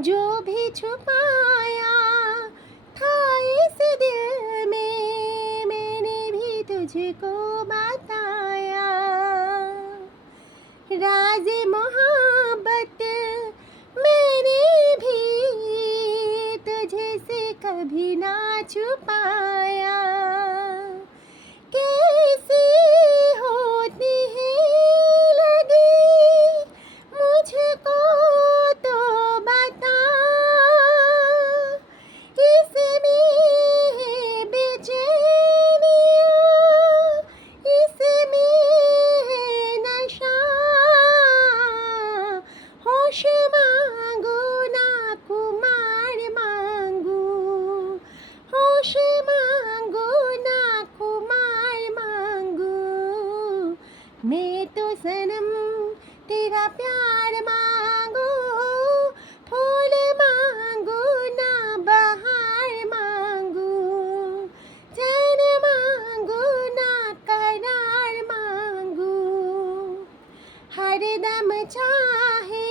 जो भी छुपाया था इस दिल में, मैंने भी तुझको बताया। राज़ मोहब्बत मैंने भी तुझसे कभी ना छुपाया। कैसी होती है लगी मुझको तो बता, इसमें है बेचैनियाँ, इसमें है नशा। होश मांगो ना कुमार मांगो, होश मांगो ना कुमार मांगो। मैं तो सनम तेरा प्यार मांगो, फूल मांगो ना बहार मांगो, चैन मांगो ना करार मांगो। हर दम चाहे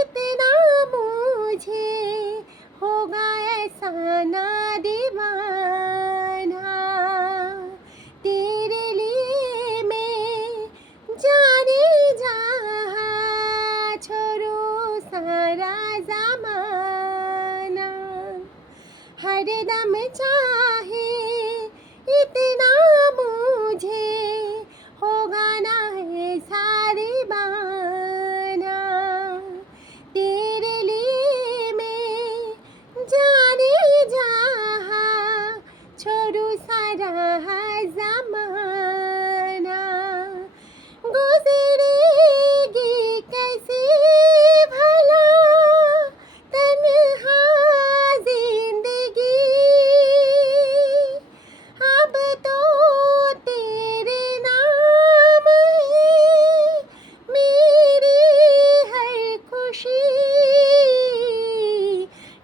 इतना मुझे, होगा ऐसा ना दीवाना। तेरे लिए मैं जाने जहाँ छोड़ूं सारा ज़माना। हर दम चाहे इतना मुझे, होगा ना ऐसा दीवाना। तेरे लिए मैं जाने जहाँ छोड़ूं सारा ज़माना। गुज़रेगी कैसे भला तन्हा ज़िंदगी, अब तो तेरे नाम है मेरी हर खुशी।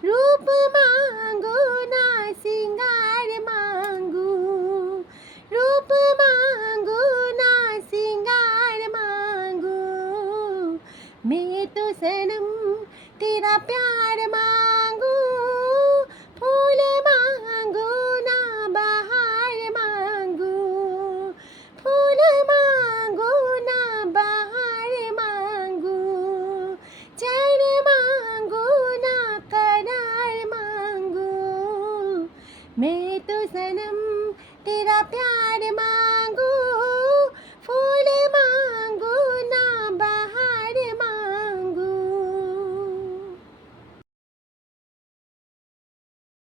रूप मांगो ना सिंगार मांगो, रूप मांगो ना सिंगार मांगो। मैं तो सनम तेरा प्यार मांगू, फूल मांगो ना बहार मांगू, फूल मांगो ना बहार मांगू, चैन मांगो ना करार मांगू। मैं तो सनम तेरा प्यार मांगू।